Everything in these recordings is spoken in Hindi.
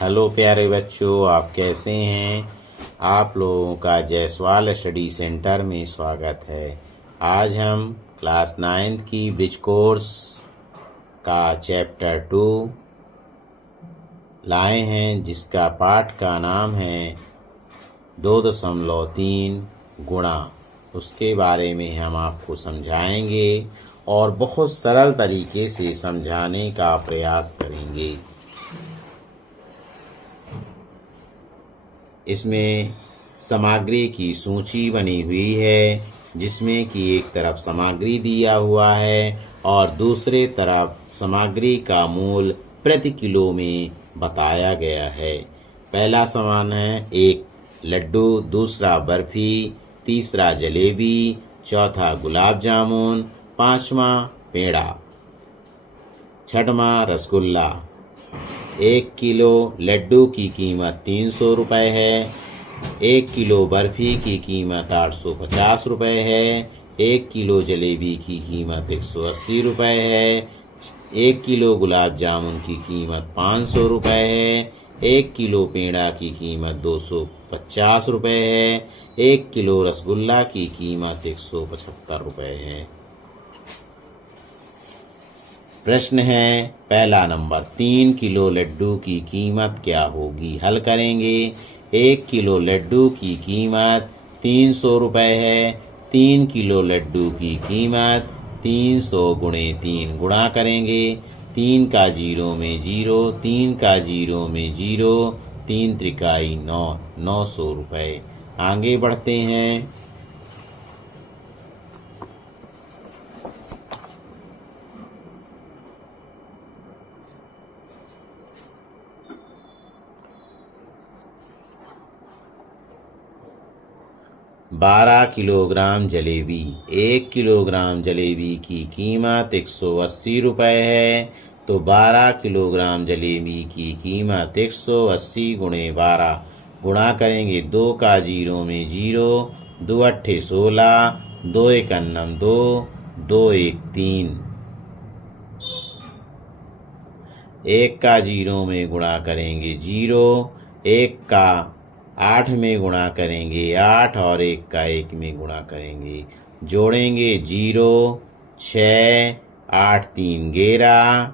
हेलो प्यारे बच्चों, आप कैसे हैं। आप लोगों का जायसवाल स्टडी सेंटर में स्वागत है। आज हम क्लास 9th की ब्रिज कोर्स का चैप्टर 2 लाए हैं, जिसका पाठ का नाम है 2.3 गुणा। उसके बारे में हम आपको समझाएंगे और बहुत सरल तरीके से समझाने का प्रयास करेंगे। इसमें सामग्री की सूची बनी हुई है, जिसमें कि एक तरफ सामग्री दिया हुआ है और दूसरे तरफ सामग्री का मूल प्रति किलो में बताया गया है। पहला सामान है एक लड्डू, दूसरा बर्फी, तीसरा जलेबी, चौथा गुलाब जामुन, पांचवा पेड़ा, छठवां रसगुल्ला। 1 किलो लड्डू की कीमत 300 रुपये है। 1 किलो बर्फ़ी की कीमत 850 रुपये है। 1 किलो जलेबी की कीमत 180 रुपये है। 1 किलो गुलाब जामुन की कीमत 500 रुपये है। 1 किलो पेड़ा की कीमत 250 रुपये है। 1 किलो रसगुल्ला की कीमत 175 रुपये है। प्रश्न है पहला नंबर, 3 किलो लड्डू की कीमत क्या होगी। हल करेंगे। 1 किलो लड्डू की कीमत 300 रुपये है। 3 किलो लड्डू की कीमत 300 गुणे 3 गुणा करेंगे। 3 का जीरो में जीरो, 3 का जीरो में जीरो, 3 त्रिकाई 9, 900 रुपये। आगे बढ़ते हैं। 12 किलोग्राम जलेबी। 1 किलोग्राम जलेबी की कीमत 180 रुपये है, तो 12 किलोग्राम जलेबी की कीमत 180 गुणे 12 गुणा करेंगे। 2 का जीरो में जीरो, 2 अट्ठे 16, 2 एक अन्नम 2, 2 एक 3। 1 का जीरो में गुणा करेंगे जीरो, 1 का 8 में गुणा करेंगे 8 और 1 का 1 में गुणा करेंगे। जोड़ेंगे 0, 6, 8 3 11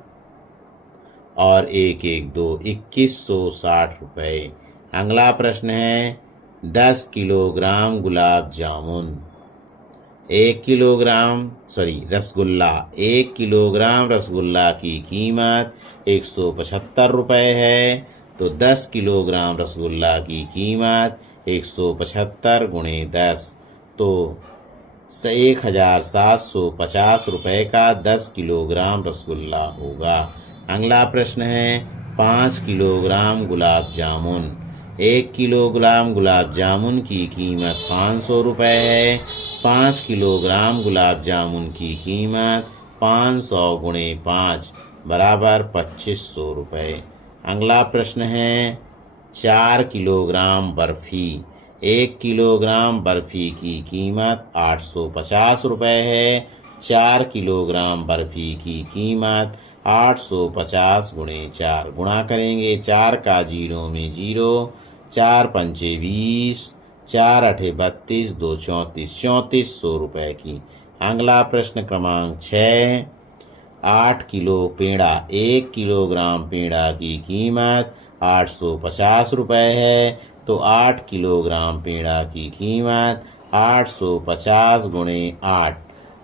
और 1 1 2, 2160 रुपये। अगला प्रश्न है 10 kilogram gulab jamun. 1 kilogram rasgulla. 1 kilogram rasgulla की कीमत 175 रुपये है, तो 10 किलोग्राम रसगुल्ला की कीमत 175 गुणे 10, तो 1750 रुपये का 10 किलोग्राम रसगुल्ला होगा। अगला प्रश्न है 5 किलोग्राम गुलाब जामुन। 1 किलोग्राम गुलाब जामुन की कीमत 500 रुपये है। 5 किलोग्राम गुलाब जामुन की कीमत 500 गुणे 5 बराबर 2500 रुपये। अगला प्रश्न है 4 किलोग्राम बर्फ़ी। 1 किलोग्राम बर्फ़ी की कीमत 850 रुपये है। 4 किलोग्राम बर्फ़ी की कीमत 850 गुणे 4 गुणा करेंगे। 4 का जीरो में जीरो, 4 पंचे 20, 4 अठे 32, 2 34, 3400 रुपये की। अगला प्रश्न क्रमांक 6, 8 किलो पेड़ा। 1 किलोग्राम पेड़ा की कीमत 850 रुपये है, तो 8 किलोग्राम पेड़ा की कीमत 850 गुणे 8,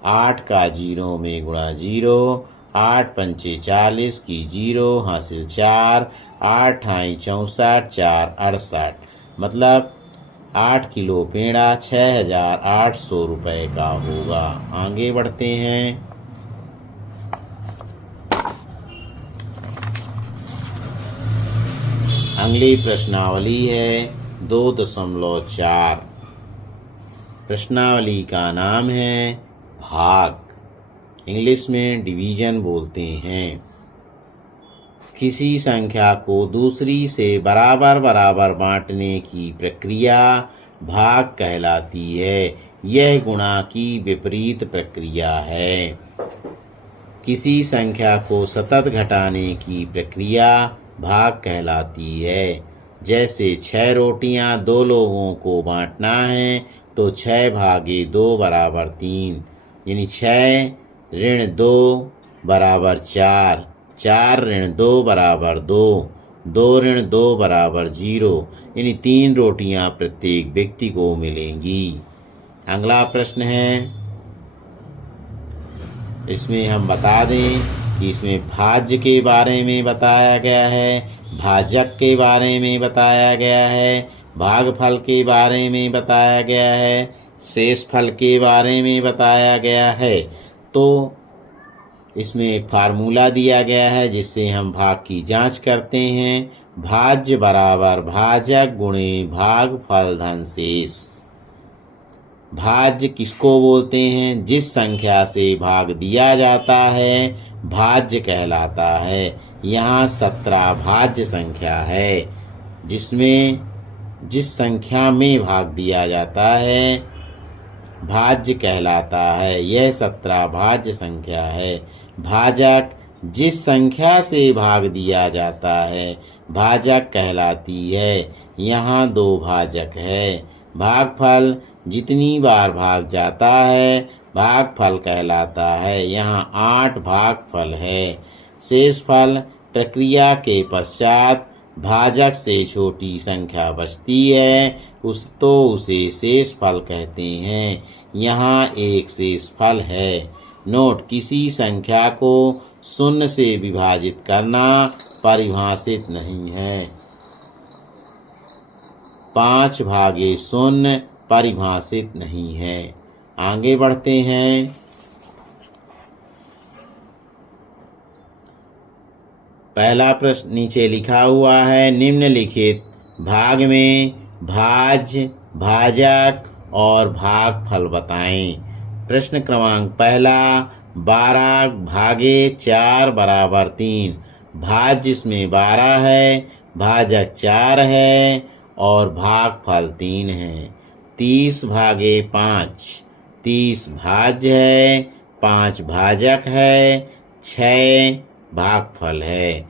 8 का जीरो में गुणा जीरो, 8 पंचे 40 की जीरो हासिल 4, 8 ठाई 64, 4 68, मतलब 8 किलो पेड़ा 6800 रुपये का होगा। आगे बढ़ते हैं। अगली प्रश्नावली है 2.4। प्रश्नावली का नाम है भाग, इंग्लिश में डिवीजन बोलते हैं। किसी संख्या को दूसरी से बराबर बराबर बांटने की प्रक्रिया भाग कहलाती है। यह गुणा की विपरीत प्रक्रिया है। किसी संख्या को सतत घटाने की प्रक्रिया भाग कहलाती है। जैसे 6 रोटियां 2 लोगों को बांटना है तो 6 भागे 2 बराबर 3, यानी 6 ऋण 2 बराबर 4, 4 ऋण 2 बराबर 2, 2 ऋण 2 बराबर 0, यानी 3 रोटियां प्रत्येक व्यक्ति को मिलेंगी। अगला प्रश्न है, इसमें हम बता दें कि इसमें भाज्य के बारे में बताया गया है, भाजक के बारे में बताया गया है, भागफल के बारे में बताया गया है, शेषफल के बारे में बताया गया है। तो इसमें एक फार्मूला दिया गया है जिससे हम भाग की जांच करते हैं। भाज्य बराबर भाजक गुणे भागफल धन शेष। भाज्य किसको बोलते हैं? जिस संख्या से भाग दिया जाता है भाज्य कहलाता है। यहाँ 17 भाज्य संख्या है, जिसमें जिस संख्या में भाग दिया जाता है भाज्य कहलाता है। यह 17 भाज्य संख्या है। भाजक जिस संख्या से भाग दिया जाता है भाजक कहलाती है। यहाँ 2 भाजक है। भागफल जितनी बार भाग जाता है भागफल कहलाता है। यहाँ 8 भागफल है। शेषफल प्रक्रिया के पश्चात भाजक से छोटी संख्या बचती है उसे शेषफल कहते हैं। यहाँ एक शेषफल है। नोट, किसी संख्या को 0 से विभाजित करना परिभाषित नहीं है। 5 भागे 0 परिभाषित नहीं है। आगे बढ़ते हैं। पहला प्रश्न नीचे लिखा हुआ है, निम्नलिखित भाग में भाज्य, भाजक और भागफल बताएं। प्रश्न क्रमांक पहला, 12 भागे 4 बराबर 3। भाज्य इसमें 12 है, भाजक 4 है और भागफल 3 है। 30 भागे 5, 30 भाज्य है, 5 भाजक है, 6 भागफल है।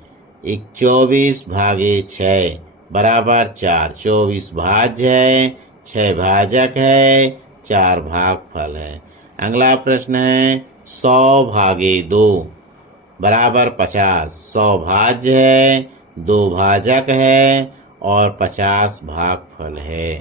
24 भागे 6 बराबर 4, 24 भाज्य है, 6 भाजक है, 4 भागफल है। अगला प्रश्न है, 100 भागे 2 बराबर 50। 100 भाज्य है, 2 भाजक है और 50 भागफल है।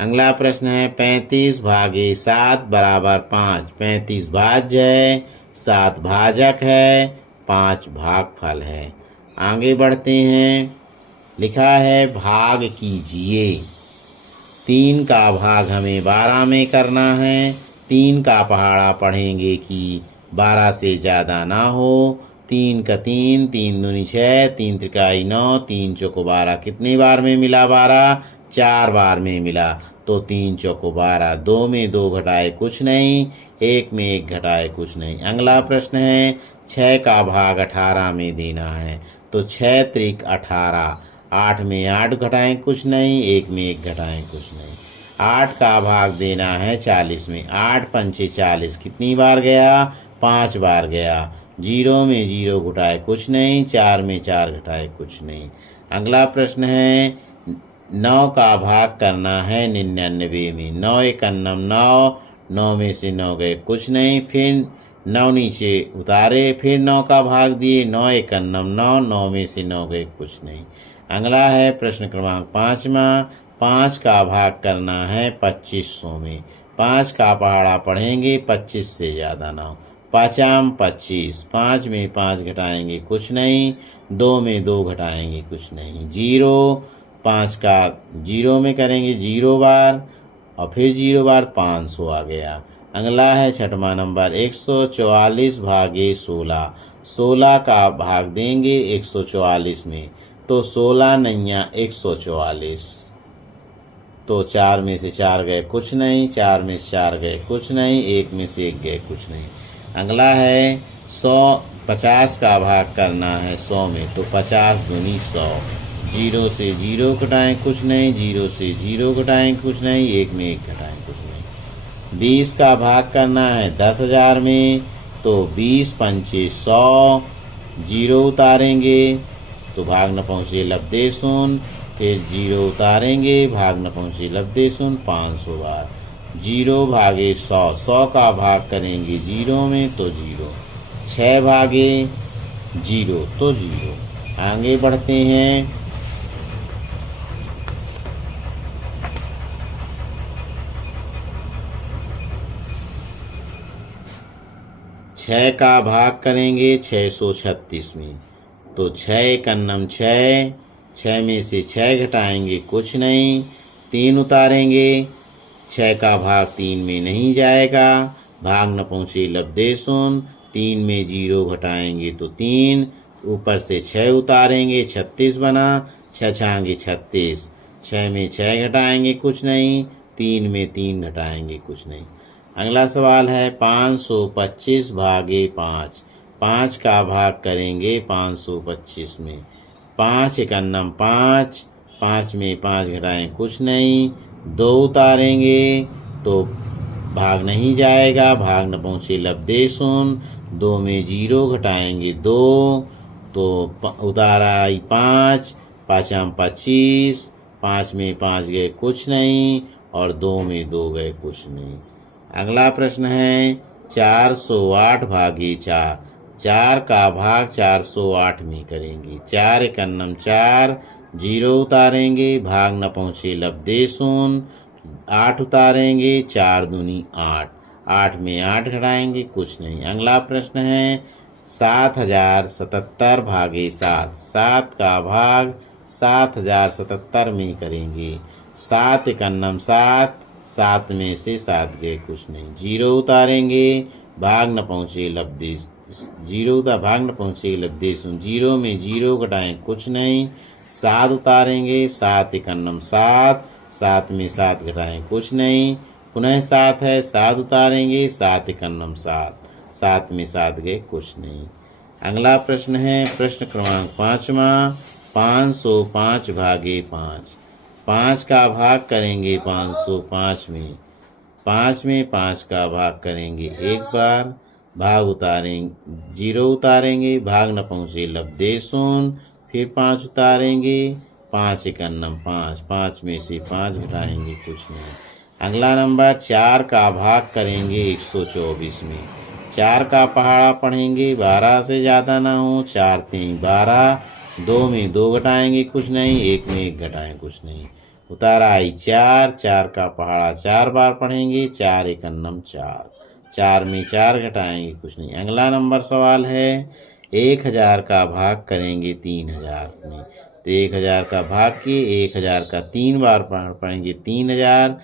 अगला प्रश्न है, 35 भागे 7 बराबर 5। 35 भाज्य है, 7 भाजक है, 5 भागफल है। आगे बढ़ते हैं। लिखा है, भाग कीजिए। 3 का भाग हमें 12 में करना है। 3 का पहाड़ा पढ़ेंगे कि 12 से ज़्यादा ना हो। 3 का 3, 3 दूनी 6, 3 त्रिकाई 9, 3 चौको 12। कितनी बार में मिला 12? 4 बार में मिला। तो 3 चौको 12, 2 में 2 घटाए कुछ नहीं, 1 में 1 घटाए कुछ नहीं। अगला प्रश्न है, 6 का भाग 18 में देना है। तो 6 त्रिक 18, 8 में 8 घटाएं कुछ नहीं, 1 में 1 घटाएं कुछ नहीं। 8 का भाग देना है 40 में। 8 पंचे 40, कितनी बार गया? 5 बार गया। 0 में 0 घटाए कुछ नहीं, 4 में 4 घटाए कुछ नहीं। अगला प्रश्न है, 9 का भाग करना है 99 में। 9 एकन्नम 9, 9 में से 9 गए कुछ नहीं, फिर 9 नीचे उतारे, फिर 9 का भाग दिए। 9 एकन्नम 9, 9 में से 9 गए कुछ नहीं। अगला है प्रश्न क्रमांक 5वां, 5 का भाग करना है 2500 में। 5 का पहाड़ा पढ़ेंगे 25 से ज़्यादा ना हो। 5 25, 5 में 5 घटाएंगे कुछ नहीं, 2 में 2 घटाएंगे कुछ नहीं। 0, 5 का 0 में करेंगे 0 बार और फिर 0 बार, 500 आ गया। अगला है 6वां नंबर, 144 भागे 16। 16 का भाग देंगे 144 में। तो 16 नैया 144। तो 4 में से 4 गए कुछ नहीं, 4 में से 4 गए कुछ नहीं, 1 में से 1 गए कुछ नहीं। अगला है 50 का भाग करना है 100 में। तो 50 दूनी 100। 0 से 0 घटाएं कुछ नहीं, 0 से 0 घटाएं कुछ नहीं, 1 में 1 घटाएं कुछ नहीं। 20 का भाग करना है 10,000 में। तो 20 पंचे 100, 0 उतारेंगे तो भाग न पहुँचे लब्धे शून्य, फिर 0 उतारेंगे, भाग न पहुँचे लब्धे शून्य 500 बार। 0 भागे 100, 100 का भाग करेंगे 0 में तो 0, 6 भागे 0 तो 0। आगे बढ़ते हैं। 6 का भाग करेंगे 636 में, तो 6 एकन्नम 6, 6 में से 6 घटाएंगे कुछ नहीं, 3 उतारेंगे, 6 का भाग 3 में नहीं जाएगा, भाग न पहुँचे लब्धे शून्य, 3 में 0 घटाएंगे तो 3, ऊपर से 6 उतारेंगे 36 बना, 6 छांगे 36, 6 में 6 घटाएंगे कुछ नहीं, 3 में 3 घटाएंगे कुछ नहीं। अगला सवाल है 525 भागे 5, 5 का भाग करेंगे 525 में, 5 एकन्नम 5, 5 में 5 घटाएं कुछ नहीं, 2 उतारेंगे तो भाग नहीं जाएगा, भाग न पहुँचे लब्धे शून्य, 2 में 0 घटाएंगे 2, तो उतारा 5, 5 25, 5 में 5 गए कुछ नहीं और 2 में 2 गए कुछ नहीं। अगला प्रश्न है 408 भागे 4, 4 का भाग 408 में करेंगे, 4 एकन्नम 4, 0 उतारेंगे, भाग न पहुँचे लब्धे शून्य, 8 उतारेंगे, 4 दूनी 8, 8 में 8 घटाएंगे कुछ नहीं। अगला प्रश्न है 7077 भागे 7, 7 का भाग 7077 में करेंगे, 7 एकन्नम 7, 7 में से 7 गए कुछ नहीं, 0 उतारेंगे, भाग न पहुँचे लब्धे, 0 भाग न पहुँचे लब्धे शून्य, 0 में 0 घटाएं कुछ नहीं, 7 उतारेंगे, 7 एकन्नम 7, 7 में 7 घटाएं कुछ नहीं, पुनः 7 है, 7 उतारेंगे, 7 एकन्नम 7, 7 में 7 गए कुछ नहीं। अगला प्रश्न है प्रश्न क्रमांक 5वां, 505 भागे 5, 5 का भाग करेंगे 505 में, 5 में 5 का भाग करेंगे एक बार, भाग उतारेंगे 0 उतारेंगे, भाग न पहुँचे लब्धे शून्य, फिर 5 उतारेंगे, 5 एकन्नम 5, 5 में से 5 घटाएंगे कुछ नहीं। अगला नंबर 4 का भाग करेंगे 124 में, 4 का पहाड़ा पढ़ेंगे 12 से ज़्यादा ना हो, 4 3 12, 2 में 2 घटाएंगे कुछ नहीं, 1 में 1 घटाएं कुछ नहीं, उतारा आई 4, 4 का पहाड़ा 4 बार पढ़ेंगे, 4 एकन्नम 4, 4 में 4 घटाएंगे कुछ नहीं। अगला नंबर सवाल है 1000 का भाग करेंगे 3000 में, तो 1000 का भाग किए, 1000 का 3 बार पढ़ेंगे 3000,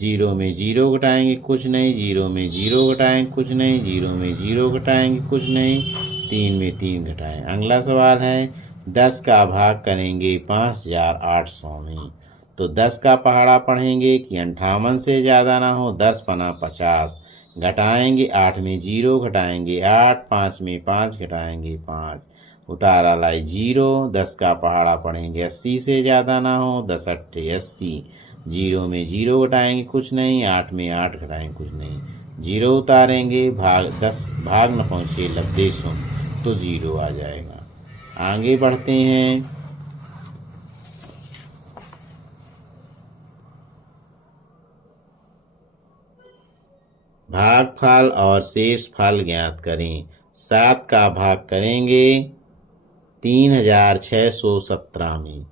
0 में 0 घटाएंगे कुछ नहीं, 0 में 0 घटाएंगे कुछ नहीं, 0 में 0 घटाएंगे कुछ नहीं, 3 में 3 घटाएं। अगला सवाल है 10 का भाग करेंगे 5800 में, तो 10 का पहाड़ा पढ़ेंगे कि 58 से ज़्यादा ना हो, 10 पना 50, घटाएंगे 8 में 0 घटाएंगे 8, 5 में 5 घटाएंगे 5, उतारा लाई 0, 10 का पहाड़ा पढ़ेंगे 80 से ज़्यादा ना हो, 10 अट्ठे 80, 0 में 0 घटाएंगे कुछ नहीं, 8 में 8 घटाएंगे कुछ नहीं, 0 उतारेंगे, भाग 10 भाग न पहुँचे लब्धे शून्य, तो 0 आ जाएगा। आगे बढ़ते हैं। भागफल और शेषफल ज्ञात करें। 7 का भाग करेंगे 3617 में,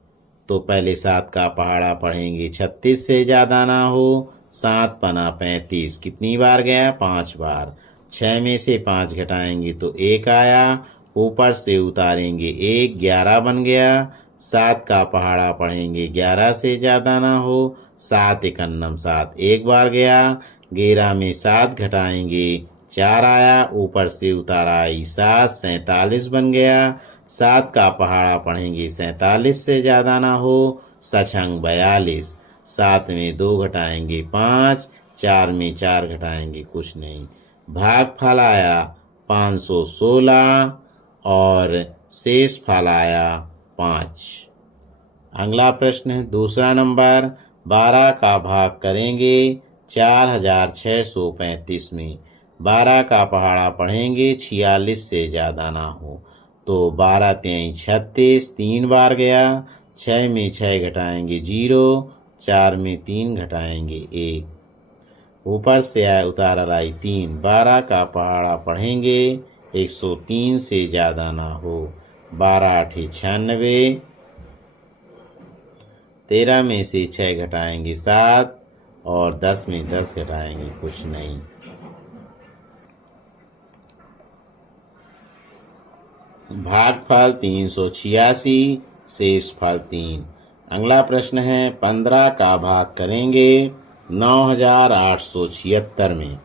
तो पहले 7 का पहाड़ा पढ़ेंगे 36 से ज़्यादा ना हो, 7 पना 35, कितनी बार गया 5 बार, 6 में से 5 घटाएंगे तो 1 आया, ऊपर से उतारेंगे 1, 11 बन गया, 7 का पहाड़ा पढ़ेंगे 11 से ज़्यादा ना हो, 7 एकन्नम 7 एक बार गया, 11 में 7 घटाएंगे 4 आया, ऊपर से उतारा आई 7, 47 बन गया, 7 का पहाड़ा पढ़ेंगे 47 से ज़्यादा ना हो, सछंग 42, 7 में 2 घटाएंगे 5, 4 में 4 घटाएंगे कुछ नहीं, भागफल आया 516 और शेषफल आया 5। अगला प्रश्न है दूसरा नंबर, 12 का भाग करेंगे 4635 में, 12 का पहाड़ा पढ़ेंगे 46 से ज़्यादा ना हो, तो 12 तेईं 36, 3 बार गया। 6 में 6 घटाएंगे 0, 4 में 3 घटाएंगे 1। ऊपर से आए उतारा लाई 3। 12 का पहाड़ा पढ़ेंगे 103 से ज़्यादा ना हो। 12 आठे 96, 13 में से 6 घटाएंगे 7 और 10 में 10 घटाएंगे कुछ नहीं। भागफल 386, शेषफल 3। अगला प्रश्न है 15 का भाग करेंगे 9876 में।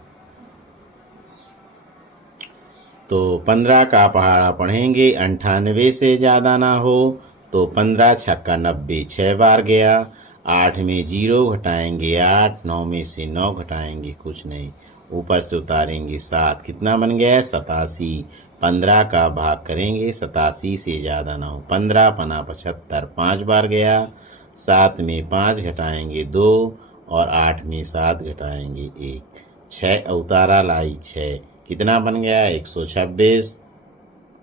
तो 15 का पहाड़ा पढ़ेंगे 98 से ज़्यादा ना हो। तो 15 छक्का 90, 6 बार गया। 8 में 0 घटाएंगे 8, 9 में से 9 घटाएंगे कुछ नहीं। ऊपर से उतारेंगे 7, कितना बन गया 87। 15 का भाग करेंगे 87 से ज़्यादा ना हो। 15 पना 75, 5 बार गया। 7 में 5 घटाएंगे 2 और 8 में 7 घटाएंगे 1। 6 उतारा लाई 6, कितना बन गया 126।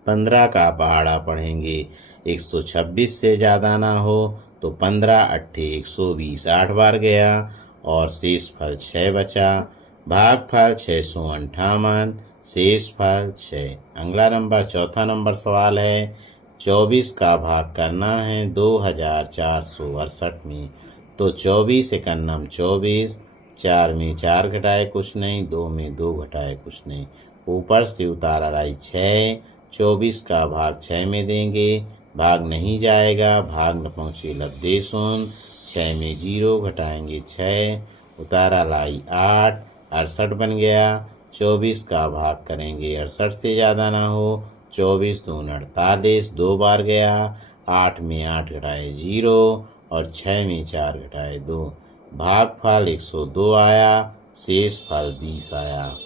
15 का पहाड़ा पढ़ेंगे 126 से ज़्यादा ना हो। तो 15 अट्ठे 120, 8 बार गया और शेष फल 6 बचा। भागफल 658, शेष फल 6। अगला नंबर चौथा नंबर सवाल है 24 का भाग करना है 2468 में। तो 24 एकन्नम 24, 4 में 4 घटाए कुछ नहीं, 2 में 2 घटाए कुछ नहीं। ऊपर से उतारा लाई 6। 24 का भाग 6 में देंगे, भाग नहीं जाएगा, भाग न पहुँचे लब्धे शून्य। 6 में 0 घटाएंगे 6, उतारा लाई 8, 68 बन गया। 24 का भाग करेंगे 68 से ज़्यादा ना हो। 24 दूनी 48, 2 बार गया। 8 में 8 घटाए 0 और 6 में 4 घटाए 2। भागफल 102 आया, शेष फल 20 आया।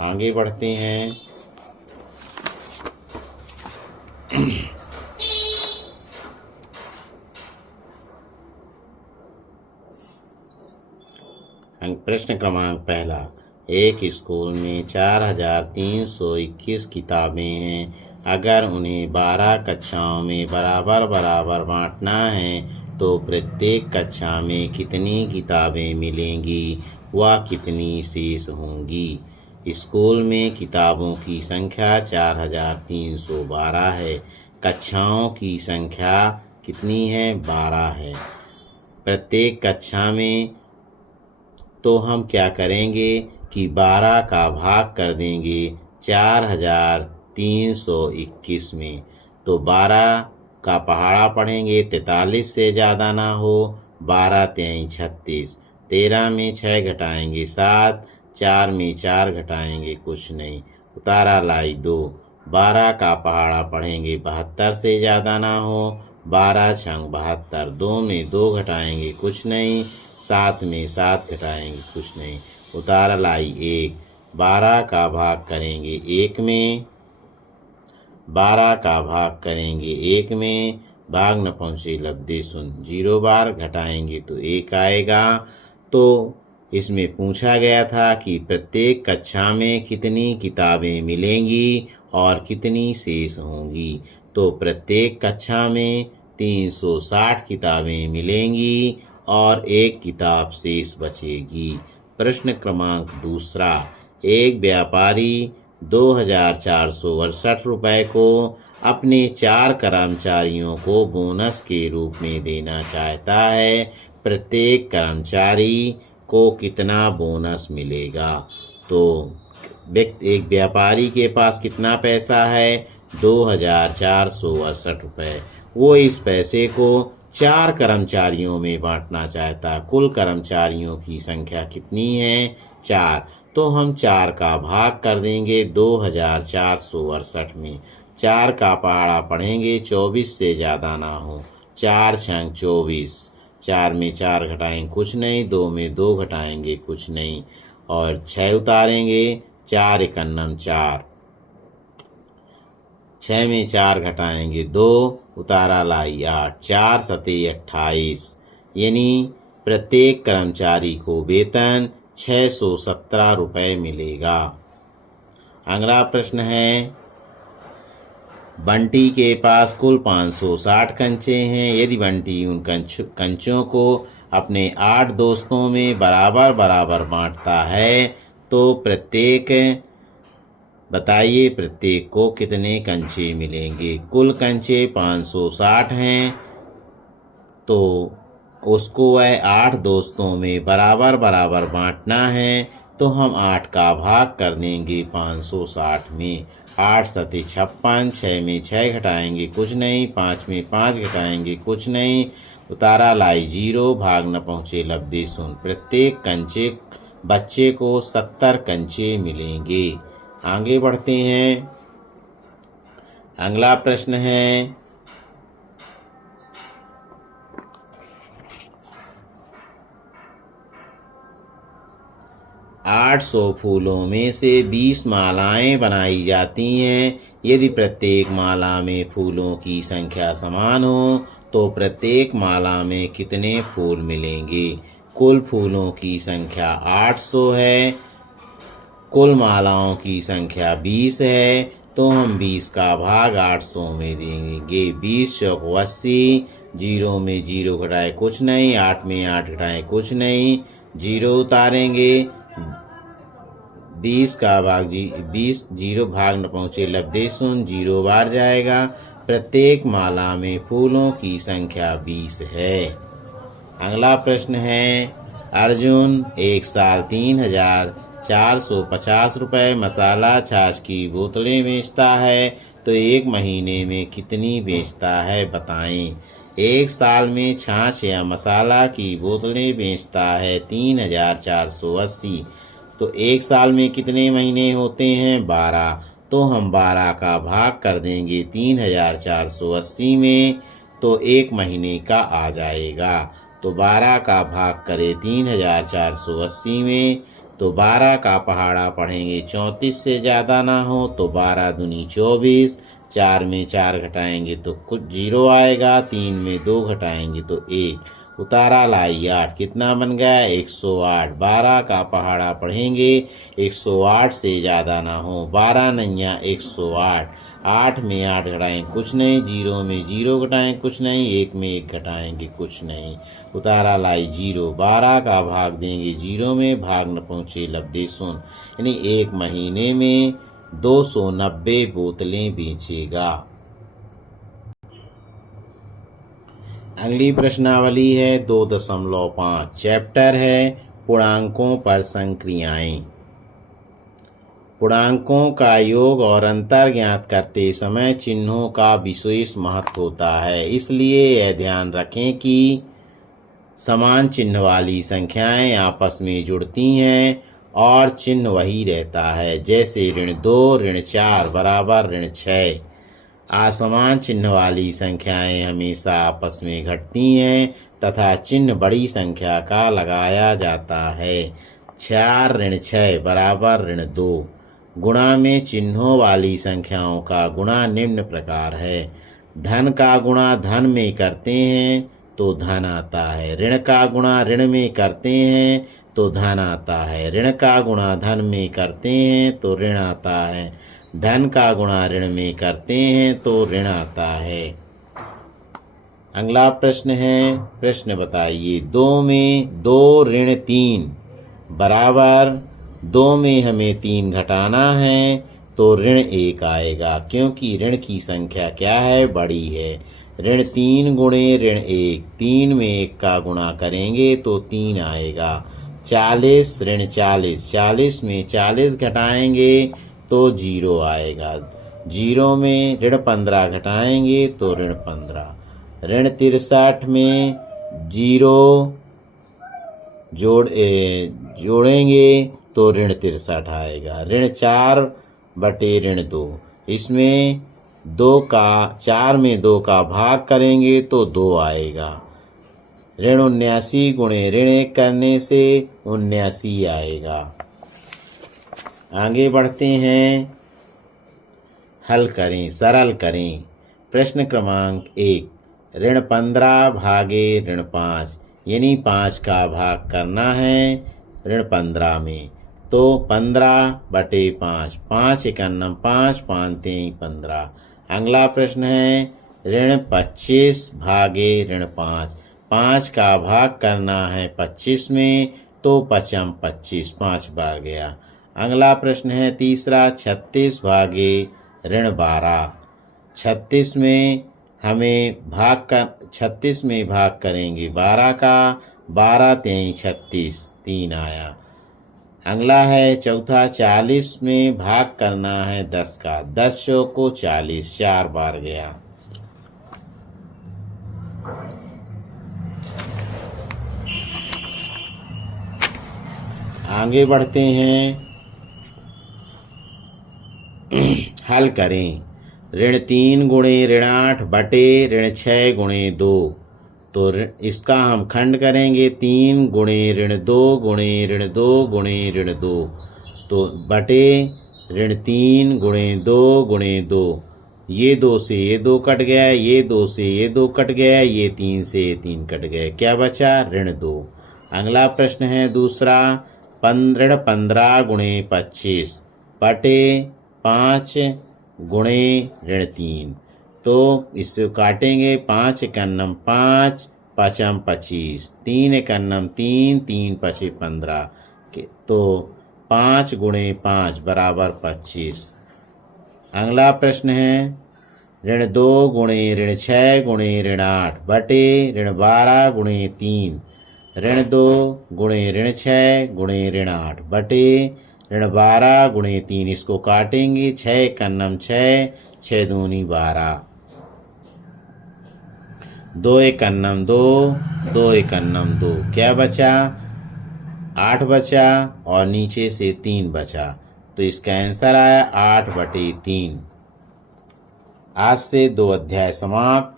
आगे बढ़ते हैं। प्रश्न क्रमांक पहला, एक स्कूल में 4321 किताबें हैं। अगर उन्हें 12 कक्षाओं में बराबर बराबर बांटना है तो प्रत्येक कक्षा में कितनी किताबें मिलेंगी व कितनी शेष होंगी। स्कूल में किताबों की संख्या 4312 है। कक्षाओं की संख्या कितनी है 12 है। प्रत्येक कक्षा में तो हम क्या करेंगे कि 12 का भाग कर देंगे 4321 में। तो 12 का पहाड़ा पढ़ेंगे 43 से ज़्यादा ना हो। 12 तेईं 36, 13 में 6 घटाएंगे 7, 4 में 4 घटाएंगे कुछ नहीं, उतारा लाई 2। 12 का पहाड़ा पढ़ेंगे 72 से ज़्यादा ना हो। 12 छंग 72, 2 में 2 घटाएंगे कुछ नहीं, 7 में 7 घटाएंगे कुछ नहीं, उतारा लाई 1। 12 का भाग करेंगे 1 में। 12 का भाग करेंगे 1 में, भाग न पहुँचे लब्धे शून्य, 0 बार घटाएंगे तो 1 आएगा। तो इसमें पूछा गया था कि प्रत्येक कक्षा में कितनी किताबें मिलेंगी और कितनी शेष होंगी। तो प्रत्येक कक्षा में 360 किताबें मिलेंगी और 1 किताब शेष बचेगी। प्रश्न क्रमांक दूसरा, एक व्यापारी 2468 रुपये को अपने 4 कर्मचारियों को बोनस के रूप में देना चाहता है। प्रत्येक कर्मचारी को कितना बोनस मिलेगा। तो एक व्यापारी के पास कितना पैसा है 2468 रुपये। वो इस पैसे को 4 कर्मचारियों में बांटना चाहता है। कुल कर्मचारियों की संख्या कितनी है 4। तो हम 4 का भाग कर देंगे 2468 में। 4 का पहाड़ा पढ़ेंगे 24 से ज़्यादा ना हो। 4 छंग 24, 4 में 4 घटाएंगे कुछ नहीं, 2 में 2 घटाएंगे कुछ नहीं और 6 उतारेंगे। 4 एकन्नम 4, 6 में 4 घटाएंगे 2, उतारा लाई 8। 4 सते 28, यानी प्रत्येक कर्मचारी को वेतन 617 रुपये मिलेगा। अगला प्रश्न है बंटी के पास कुल 560 कंचे हैं। यदि बंटी उन कंचों को अपने 8 दोस्तों में बराबर बराबर बांटता है तो बताइए प्रत्येक को कितने कंचे मिलेंगे। कुल कंचे 560 हैं तो उसको वह 8 दोस्तों में बराबर बराबर बांटना है, तो हम 8 का भाग कर देंगे 560 में। 8 सते 56, 6 में 6 घटाएंगे कुछ नहीं, 5 में 5 घटाएंगे कुछ नहीं, उतारा लाई 0, भाग न पहुँचे लब्धे शून्य। प्रत्येक बच्चे को 70 कंचे मिलेंगे। आगे बढ़ते हैं। अगला प्रश्न है 800 फूलों में से 20 मालाएं बनाई जाती हैं। यदि प्रत्येक माला में फूलों की संख्या समान हो तो प्रत्येक माला में कितने फूल मिलेंगे। कुल फूलों की संख्या 800 है, कुल मालाओं की संख्या 20 है, तो हम 20 का भाग 800 में देंगे। 20 चौक 80, 0 में 0 घटाए कुछ नहीं, 8 में 8 घटाए कुछ नहीं, 0 उतारेंगे। 20 का भाग 20, 0 भाग न पहुँचे लब्धे शून्य, 0 बार जाएगा। प्रत्येक माला में फूलों की संख्या 20 है। अगला प्रश्न है अर्जुन एक साल 3,450 रुपये मसाला छाछ की बोतलें बेचता है तो एक महीने में कितनी बेचता है बताएं। एक साल में छाछ या मसाला की बोतलें बेचता है 3,480, तो एक साल में कितने महीने होते हैं 12, तो हम 12 का भाग कर देंगे 3,480 में, तो एक महीने का आ जाएगा। तो 12 का भाग करें 3,480 में, तो 12 का पहाड़ा पढ़ेंगे 34 से ज़्यादा ना हो, तो 12 दूनी 24, 4 में 4 घटाएंगे तो कुछ 0 आएगा, 3 में 2 घटाएंगे तो 1, उतारा लाई 8, कितना बन गया 108। 12 का पहाड़ा पढ़ेंगे 108 से ज़्यादा ना हो, 12 नैया 108, 8 में 8 घटाएं कुछ नहीं, 0 में 0 घटाएं कुछ नहीं, 1 में 1 घटाएंगे कुछ नहीं, उतारा लाई 0। 12 का भाग देंगे 0 में, भाग न पहुँचे लब्धे शून्य, यानी एक महीने में 290 बोतलें बेचेगा। अगली प्रश्नावली है 2.5, चैप्टर है पूर्णांकों पर संक्रियाएं। पूर्णांकों का योग और अंतर ज्ञात करते समय चिन्हों का विशेष महत्व होता है, इसलिए यह ध्यान रखें कि समान चिन्ह वाली संख्याएं आपस में जुड़ती हैं और चिन्ह वही रहता है, जैसे ऋण 2 ऋण 4 बराबर ऋण 6। असमान चिन्ह वाली संख्याएं हमेशा आपस में घटती हैं तथा चिन्ह बड़ी संख्या का लगाया जाता है। 4 ऋण 6 बराबर ऋण 2। गुणा में चिन्हों वाली संख्याओं का गुणा निम्न प्रकार है। धन का गुणा धन में करते हैं तो धन आता है, ऋण का गुणा ऋण में करते हैं तो धन आता है, ऋण का गुणा धन में करते हैं तो ऋण आता है, धन का गुणा ऋण में करते हैं तो ऋण आता है। अगला प्रश्न है, प्रश्न बताइए 2 में 2 ऋण 3 बराबर 2 में हमें 3 घटाना है तो ऋण 1 आएगा, क्योंकि ऋण की संख्या क्या है बड़ी है। ऋण 3 गुणे ऋण 1, 3 में 1 का गुणा करेंगे तो 3 आएगा। 40 ऋण 40, 40 में 40 घटाएंगे तो 0 आएगा। 0 में ऋण 15 घटाएंगे तो ऋण 15। ऋण 63 में 0 जोड़ेंगे तो ऋण 63 आएगा। ऋण 4 बटे ऋण 2, इसमें 4 में 2 का भाग करेंगे तो 2 आएगा। ऋण 79 गुणे ऋण 1 करने से 79 आएगा। आगे बढ़ते हैं, हल करें, सरल करें। प्रश्न क्रमांक 1, ऋण 15 भागे ऋण 5, यानी 5 का भाग करना है ऋण 15 में, तो 15 बटे 5, 5 × 5 5 × 15। अगला प्रश्न है ऋण 25 भागे ऋण 5। 5 का भाग करना है 25 में, तो पचम 25 5 बार गया। अगला प्रश्न है तीसरा 36 भागे ऋण 12। 36 में हमें 36 में भाग करेंगे 12 का, 12 तेई 36 3 आया। अगला है चौथा 40 में भाग करना है 10 का, 10 को 40 4 बार गया। आगे बढ़ते हैं, हल करें। ऋण 3 गुणे ऋण 8 बटे ऋण 6 गुणे 2। तो इसका हम खंड करेंगे 3 गुणे ऋण 2 गुणे ऋण 2 गुणे ऋण 2, तो बटे ऋण 3 गुणे 2 गुणे 2। ये 2 से ये 2 कट गया, ये 2 से ये 2 कट गया, ये 3 से ये 3 कट गया, क्या बचा ऋण 2। अगला प्रश्न है दूसरा ऋण 15 गुणे 25 बटे 5 गुणे ऋण 3। तो इससे काटेंगे 5 एकन्नम 5 पचम 25, 3 एकन्नम 3 3 पचे 15, तो 5 गुणे 5 बराबर 25। अगला प्रश्न है ऋण 2 गुणे ऋण 6 गुणे ऋण 8 बटे ऋण 12 गुणे 3। ऋण 2 गुणे ऋण 6 गुणे ऋण 8 बटे ऋण 12 गुणे 3, इसको काटेंगे 6 एकन्नम 6 6 दूनी 12, 2 एकन्नम 2 2 एकन्नम 2, क्या बचा 8 बचा और नीचे से 3 बचा, तो इसका आंसर आया 8 बटे 3। आज से 2 अध्याय समाप्त।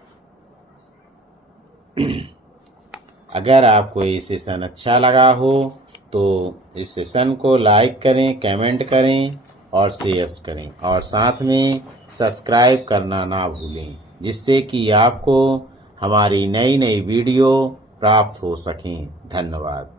अगर आपको ये सेशन अच्छा लगा हो तो इस सेशन को लाइक करें, कमेंट करें और शेयर करें, और साथ में सब्सक्राइब करना ना भूलें, जिससे कि आपको हमारी नई नई वीडियो प्राप्त हो सकें। धन्यवाद।